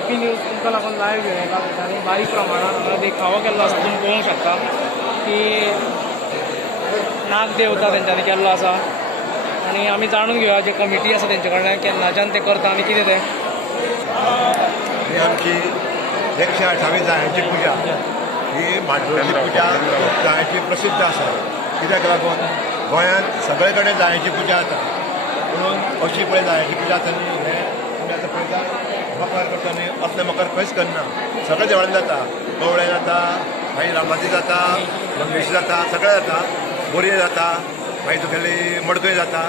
TP news तुमकां लागून लायव्ह घेवन येयला तेंच्यांनी बारीक प्रमाणात हांगा देखावो केल्लो आसा तुम्ही पळोवंक शकता की नाग देवता तेंच्यांनी केल्लो आसा आनी आमी जाणून घेवया जे कमिटी आसा तेंचे कडल्यान केन्नाच्यान ते करता आनी कितें तें ही आमची 108वी जायांची पुजा ही मांडोळची पुजा जायांची प्रसिद्ध आसा कित्याक लागून गोंयांत सगळे कडेन जायांची पुजा जाता म्हणून अशी पळय जायांची पुजा जाता न्ही हे तुमी आतां पळयता मकर करता न्ही असले मकर खंयच करना सगळे देवळांत जाता कवळे जाता मागीर रामाची जाता मंगेशी जाता सगळे जाता बोरये जाता मागीर तुगेली मडकय जाता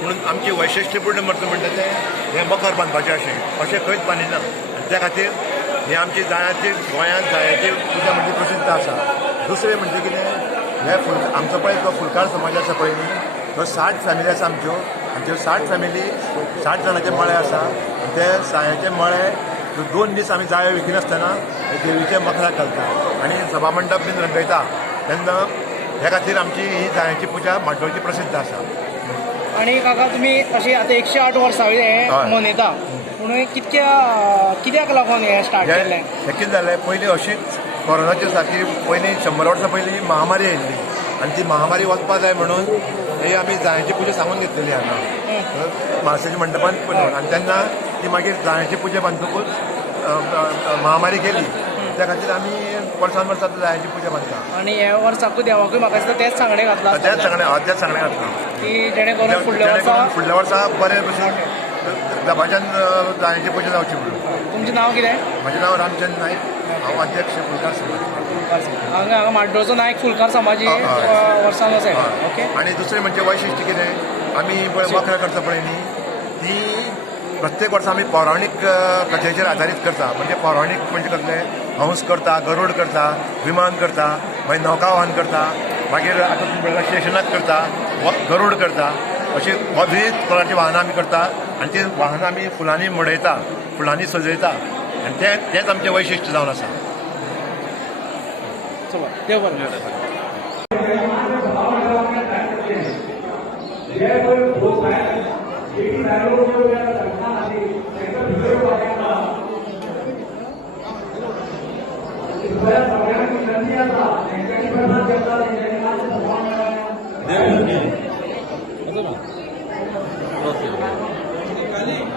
म्हणून आमची वैशिश्ट्यपूर्ण म्हणटा तें हें मकर बांदपाचें अशें खंयच बांदिना आनी त्या खातीर ही आमची जायांची गोंयांत जायांची पुजा म्हणजे प्रसिद्ध आसा दुसरें म्हणजे कितें हे आमचो पळय तो फुलकार समाज आसा पळय न्ही तो 60 फॅमिली आसा आमच्यो 60 फॅमिली 60 जाणांचे मळे आसा ते जायांचे मळे 2 दीस आमी जायो विकिनासतना देवीचे मकराक घालता आनी सभा मंडप बीन रंगयता तेन्ना ह्या खातीर आमची ही जायांची पुजा माड्डोळची प्रसिद्ध आसा आनी काका तुमी अशी आतां 108 वर्सां हे मनयता म्हणून कित्याक लागून हें स्टार्ट केलें हें कितें जालें पयलीं अशीच कोरोनाची सारकी पयलीं 100 वर्सां पयलीं महामारी आयिल्ली आनी ती महामारी वचपा जाय म्हणून ही आमी जायांची पुजा सांगून घेतलेली हांगा म्हापशेच्या मंडपान पळोवन आनी तेन्ना ती मागीर जायांची पुजा बांदतकूच महामारी गेली त्या खातीर आमी वर्सान वर्सा जायांची पुजा बांदता आनी ह्या वर्साकूय देवाकूय म्हाका दिसता तेच सांगणे घातला तेच सांगणे घातला की जेणे करून फुडल्या वर्सा बरे भशेन देवाच्यान जायांची पुजा जावची म्हणून तुमचें नांव कितें म्हजें नांव रामचंद्र नायक हांव अध्यक्ष फुलकार समाज हांगा माड्डोळचो नायक फुलकार समाजी वर्सान आसा ओके आनी दुसरें म्हणजे वैशिश्ट्य कितें आमी पळय मकरां करता पळय न्ही ती प्रत्येक वर्सा आमी पौराणीक कथेचेर आदारीत करता म्हणजे पौराणीक म्हणजे कसलें हंस करता गरुड करता विमान करता मागीर नौकावाहन करता मागीर आतां तुमी पळयला शेषनाग करता गरुड करता अशी विविध प्रकारची वाहनां आमी करता आनी ती वाहनां आमी फुलांनी मडयता फुलांनी सजयता आनी तेंच आमचें वैशिश्ट्य जावन आसा चलो देव बरें देव